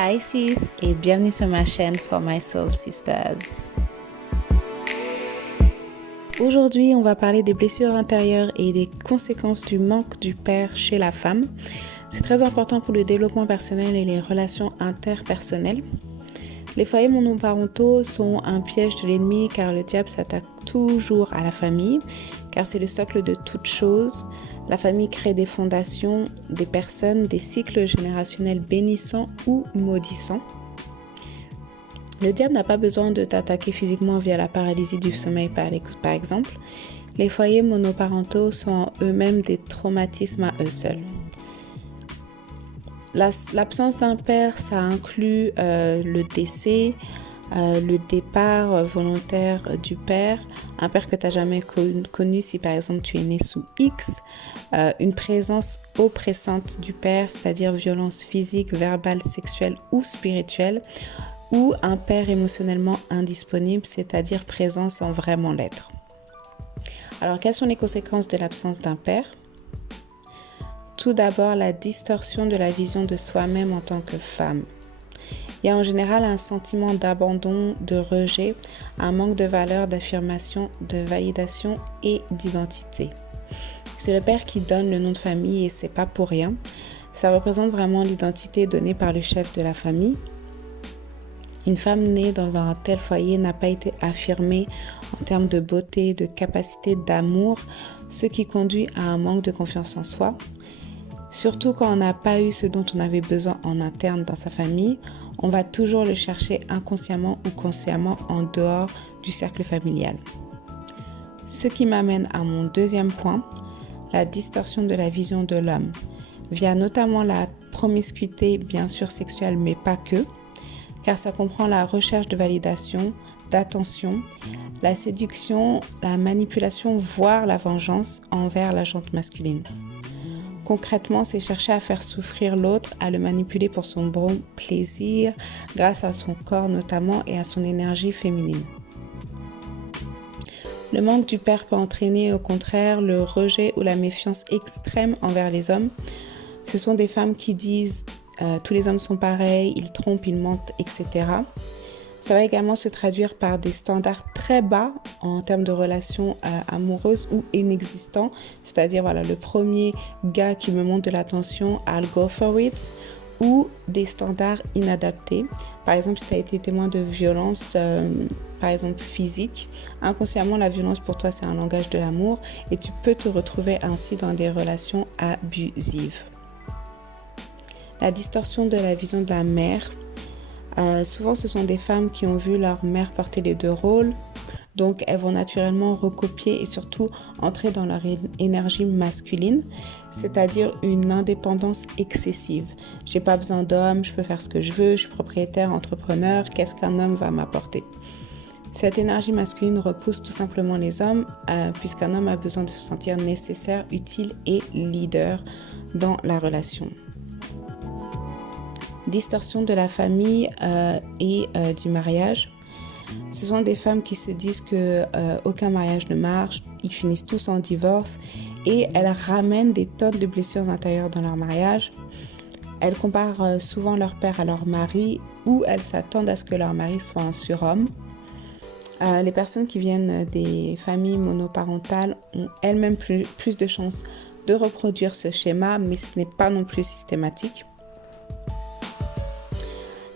Hi sis et bienvenue sur ma chaîne For My Soul Sisters. Aujourd'hui, on va parler des blessures intérieures et des conséquences du manque du père chez la femme. C'est très important pour le développement personnel et les relations interpersonnelles. Les foyers monoparentaux sont un piège de l'ennemi car le diable s'attaque toujours à la famille, car c'est le socle de toute chose. La famille crée des fondations, des personnes, des cycles générationnels bénissants ou maudissants. Le diable n'a pas besoin de t'attaquer physiquement via la paralysie du sommeil par exemple. Les foyers monoparentaux sont en eux-mêmes des traumatismes à eux seuls. L'absence d'un père, ça inclut le décès, le départ volontaire du père, un père que tu n'as jamais connu si par exemple tu es né sous X, une présence oppressante du père, c'est-à-dire violence physique, verbale, sexuelle ou spirituelle, ou un père émotionnellement indisponible, c'est-à-dire présent sans vraiment l'être. Alors, quelles sont les conséquences de l'absence d'un père ? Tout d'abord, la distorsion de la vision de soi-même en tant que femme. Il y a en général un sentiment d'abandon, de rejet, un manque de valeur, d'affirmation, de validation et d'identité. C'est le père qui donne le nom de famille et c'est pas pour rien. Ça représente vraiment l'identité donnée par le chef de la famille. Une femme née dans un tel foyer n'a pas été affirmée en termes de beauté, de capacité, d'amour, ce qui conduit à un manque de confiance en soi. Surtout quand on n'a pas eu ce dont on avait besoin en interne dans sa famille, on va toujours le chercher inconsciemment ou consciemment en dehors du cercle familial. Ce qui m'amène à mon deuxième point, la distorsion de la vision de l'homme, via notamment la promiscuité, bien sûr sexuelle, mais pas que, car ça comprend la recherche de validation, d'attention, la séduction, la manipulation, voire la vengeance envers la jante masculine. Concrètement, c'est chercher à faire souffrir l'autre, à le manipuler pour son bon plaisir, grâce à son corps notamment et à son énergie féminine. Le manque du père peut entraîner au contraire le rejet ou la méfiance extrême envers les hommes. Ce sont des femmes qui disent tous les hommes sont pareils, ils trompent, ils mentent, etc. Ça va également se traduire par des standards très bas en termes de relations amoureuses ou inexistants. C'est-à-dire, voilà, le premier gars qui me montre de l'attention, I'll go for it. Ou des standards inadaptés. Par exemple, si tu as été témoin de violence, par exemple physique, inconsciemment, la violence pour toi, c'est un langage de l'amour et tu peux te retrouver ainsi dans des relations abusives. La distorsion de la vision de la mère. Souvent, ce sont des femmes qui ont vu leur mère porter les deux rôles. Donc, elles vont naturellement recopier et surtout entrer dans leur énergie masculine, c'est-à-dire une indépendance excessive. J'ai pas besoin d'homme, je peux faire ce que je veux, je suis propriétaire, entrepreneur, qu'est-ce qu'un homme va m'apporter ? Cette énergie masculine repousse tout simplement les hommes, puisqu'un homme a besoin de se sentir nécessaire, utile et leader dans la relation. Distorsion de la famille et du mariage. Ce sont des femmes qui se disent que aucun mariage ne marche, ils finissent tous en divorce et elles ramènent des tonnes de blessures intérieures dans leur mariage. Elles comparent souvent leur père à leur mari ou elles s'attendent à ce que leur mari soit un surhomme. Les personnes qui viennent des familles monoparentales ont elles-mêmes plus de chances de reproduire ce schéma, mais ce n'est pas non plus systématique.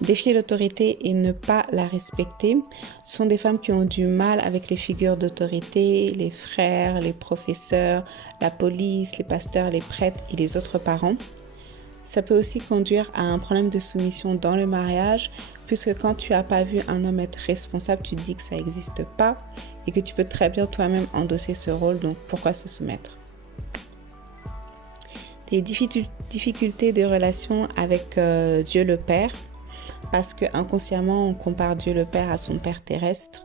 Défier l'autorité et ne pas la respecter sont des femmes qui ont du mal avec les figures d'autorité, les frères, les professeurs, la police, les pasteurs, les prêtres et les autres parents. Ça peut aussi conduire à un problème de soumission dans le mariage, puisque quand tu n'as pas vu un homme être responsable, tu te dis que ça n'existe pas et que tu peux très bien toi-même endosser ce rôle, donc pourquoi se soumettre ? Des difficultés de relation avec Dieu le Père. Parce qu'inconsciemment, on compare Dieu le Père à son Père terrestre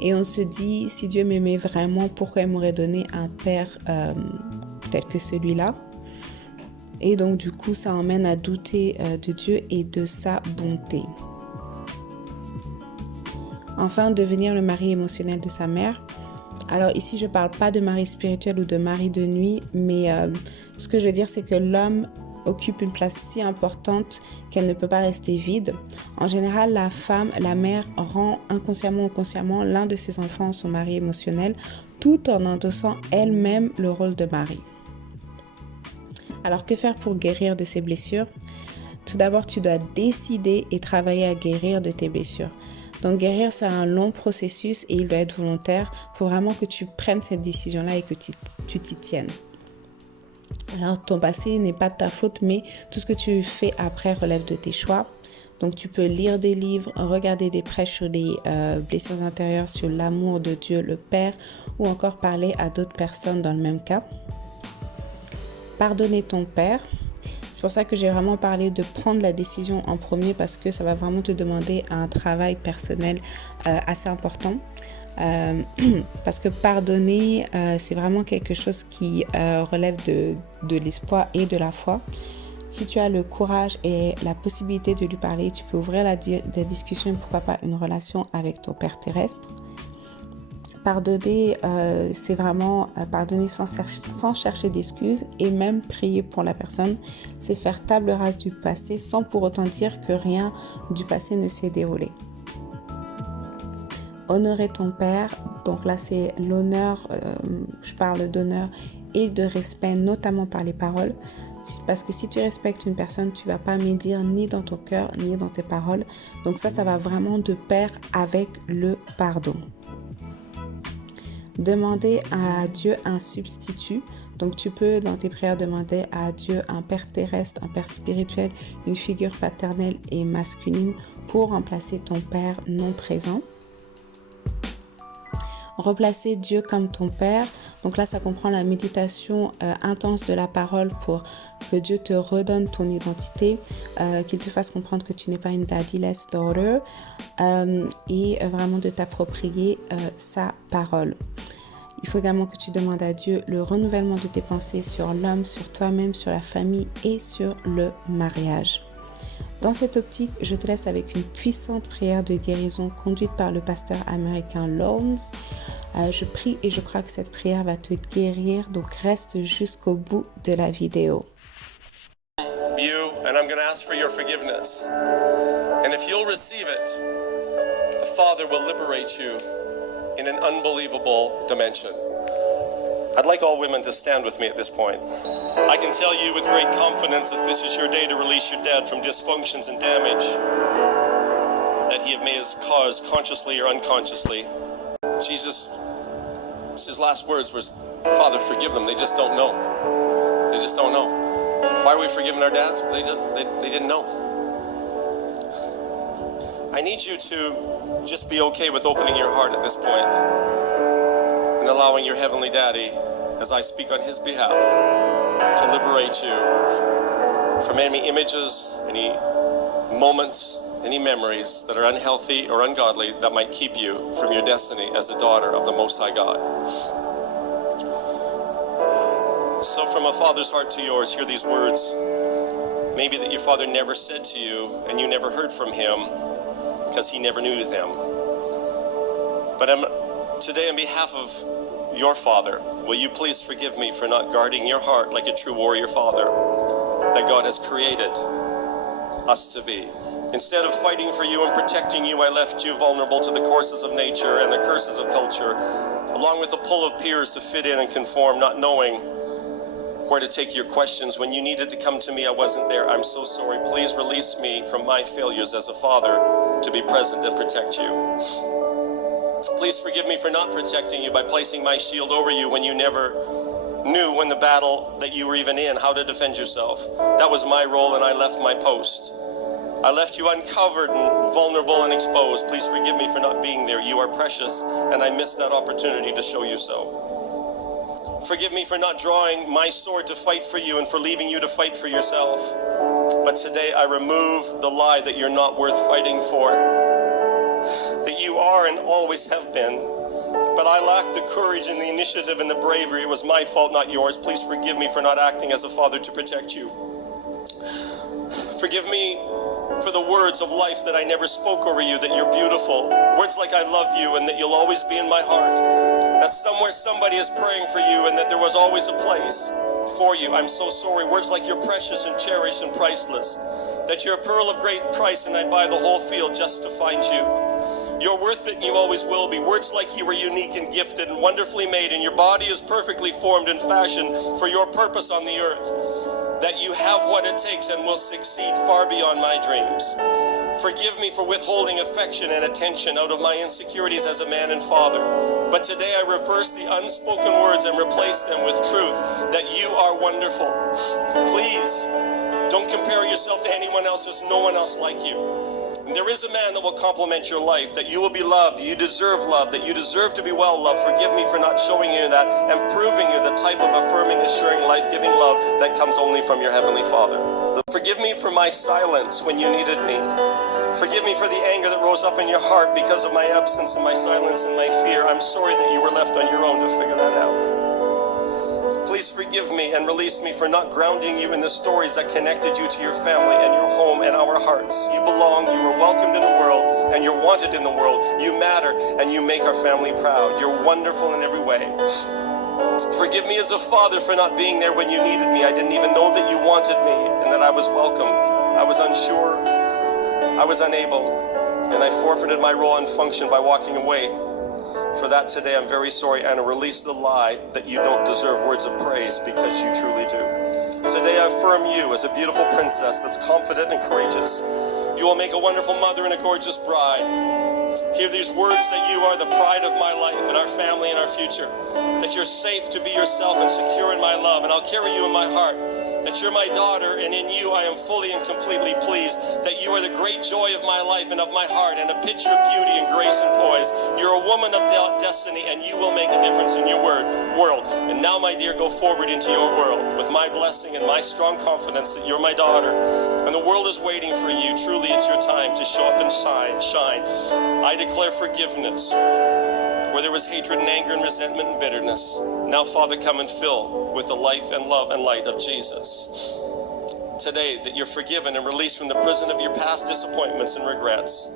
et on se dit, si Dieu m'aimait vraiment, pourquoi il m'aurait donné un Père tel que celui-là ? Et donc, du coup, ça emmène à douter de Dieu et de sa bonté. Enfin, devenir le mari émotionnel de sa mère. Alors ici, je ne parle pas de mari spirituel ou de mari de nuit, mais ce que je veux dire, c'est que l'homme occupe une place si importante qu'elle ne peut pas rester vide. En général, la femme, la mère, rend inconsciemment ou consciemment l'un de ses enfants son mari émotionnel, tout en endossant elle-même le rôle de mari. Alors, que faire pour guérir de ces blessures? Tout d'abord, tu dois décider et travailler à guérir de tes blessures. Donc, guérir, c'est un long processus et il doit être volontaire. Il faut vraiment que tu prennes cette décision-là et que tu t'y tiennes. Alors, ton passé n'est pas de ta faute, mais tout ce que tu fais après relève de tes choix. Donc, tu peux lire des livres, regarder des prêches sur les blessures intérieures, sur l'amour de Dieu, le Père, ou encore parler à d'autres personnes dans le même cas. Pardonner ton père. C'est pour ça que j'ai vraiment parlé de prendre la décision en premier parce que ça va vraiment te demander un travail personnel assez important. Parce que pardonner, c'est vraiment quelque chose qui relève de l'espoir et de la foi. Si tu as le courage et la possibilité de lui parler, tu peux ouvrir la discussion et pourquoi pas une relation avec ton Père terrestre. Pardonner, c'est vraiment pardonner sans chercher d'excuses et même prier pour la personne. C'est faire table rase du passé sans pour autant dire que rien du passé ne s'est déroulé. Honorer ton père, donc là c'est l'honneur, je parle d'honneur et de respect, notamment par les paroles. Parce que si tu respectes une personne, tu vas pas médire ni dans ton cœur, ni dans tes paroles. Donc ça va vraiment de pair avec le pardon. Demander à Dieu un substitut. Donc tu peux dans tes prières demander à Dieu un père terrestre, un père spirituel, une figure paternelle et masculine pour remplacer ton père non présent. Replacer Dieu comme ton père. Donc là, ça comprend la méditation intense de la parole pour que Dieu te redonne ton identité, qu'il te fasse comprendre que tu n'es pas une daddyless daughter et vraiment de t'approprier sa parole. Il faut également que tu demandes à Dieu le renouvellement de tes pensées sur l'homme, sur toi-même, sur la famille et sur le mariage. Dans cette optique, je te laisse avec une puissante prière de guérison conduite par le pasteur américain Lawrence. Je prie et je crois que cette prière va te guérir, donc reste jusqu'au bout de la vidéo. You, and I'm going to ask for your forgiveness. And if you'll receive it, the Father will liberate you in an unbelievable dimension. I'd like all women to stand with me at this point. I can tell you with great confidence that this is your day to release your dad from dysfunctions and damage that he may have caused consciously or unconsciously. Jesus, his last words was, Father, forgive them. They just don't know. They just don't know. Why are we forgiving our dads? They didn't know. I need you to just be okay with opening your heart at this point and allowing your Heavenly Daddy, as I speak on His behalf, to liberate you from any images, any moments, any memories that are unhealthy or ungodly that might keep you from your destiny as a daughter of the Most High God. So from a father's heart to yours, hear these words. Maybe that your father never said to you and you never heard from him because he never knew them. But today on behalf of your father, will you please forgive me for not guarding your heart like a true warrior father that God has created us to be. Instead of fighting for you and protecting you, I left you vulnerable to the courses of nature and the curses of culture, along with the pull of peers to fit in and conform, not knowing where to take your questions. When you needed to come to me, I wasn't there. I'm so sorry. Please release me from my failures as a father to be present and protect you. Please forgive me for not protecting you by placing my shield over you when you never knew when the battle that you were even in, how to defend yourself. That was my role and I left my post. I left you uncovered and vulnerable and exposed. Please forgive me for not being there. You are precious and I missed that opportunity to show you so. Forgive me for not drawing my sword to fight for you and for leaving you to fight for yourself. But today I remove the lie that you're not worth fighting for. That you are and always have been. But I lacked the courage and the initiative and the bravery. It was my fault, not yours. Please forgive me for not acting as a father to protect you. Forgive me for the words of life that I never spoke over you, that you're beautiful. Words like I love you and that you'll always be in my heart. That somewhere somebody is praying for you and that there was always a place. for you. I'm so sorry. Words like you're precious and cherished and priceless. That you're a pearl of great price and I'd buy the whole field just to find you. You're worth it and you always will be. Words like you were unique and gifted and wonderfully made and your body is perfectly formed and fashioned for your purpose on the earth. That you have what it takes and will succeed far beyond my dreams. Forgive me for withholding affection and attention out of my insecurities as a man and father. But today I reverse the unspoken words and replace them with truth that you are wonderful. Please, don't compare yourself to anyone else. There's no one else like you. And there is a man that will complement your life, that you will be loved, you deserve love, that you deserve to be well loved. Forgive me for not showing you that and proving you the type of affirming, assuring, life-giving love that comes only from your Heavenly Father. Forgive me for my silence when you needed me. Forgive me for the anger that rose up in your heart because of my absence and my silence and my fear. I'm sorry that you were left on your own to figure that out. Please forgive me and release me for not grounding you in the stories that connected you to your family and your home and our hearts. You belong, you are welcomed in the world, and you're wanted in the world. You matter, and you make our family proud. You're wonderful in every way. Forgive me as a father for not being there when you needed me. I didn't even know that you wanted me and that I was welcomed. I was unsure, I was unable, and I forfeited my role and function by walking away. For that today, I'm very sorry, and I release the lie that you don't deserve words of praise because you truly do. Today, I affirm you as a beautiful princess that's confident and courageous. You will make a wonderful mother and a gorgeous bride. Hear these words that you are the pride of my life and our family and our future. That you're safe to be yourself and secure in my love, and I'll carry you in my heart. That you're my daughter, and in you I am fully and completely pleased. That you are the great joy of my life and of my heart, and a picture of beauty and grace and poise. You're a woman of destiny, and you will make a difference in your world. And now, my dear, go forward into your world with my blessing and my strong confidence that you're my daughter. And the world is waiting for you. Truly, it's your time to show up and shine. I declare forgiveness where there was hatred and anger and resentment and bitterness. Now, Father, come and fill with the life and love and light of Jesus. Today, that you're forgiven and released from the prison of your past disappointments and regrets.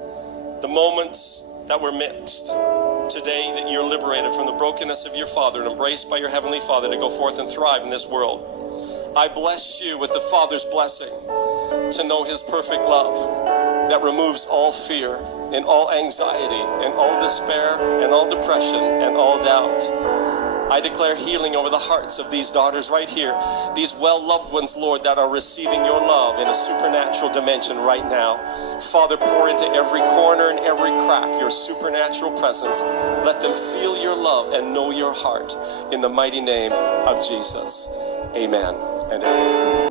The moments that were mixed. Today, that you're liberated from the brokenness of your Father and embraced by your Heavenly Father to go forth and thrive in this world. I bless you with the Father's blessing to know His perfect love that removes all fear and all anxiety and all despair and all depression and all doubt. I declare healing over the hearts of these daughters right here, these well-loved ones, Lord, that are receiving your love in a supernatural dimension right now. Father, pour into every corner and every crack your supernatural presence. Let them feel your love and know your heart in the mighty name of Jesus. Amen and amen.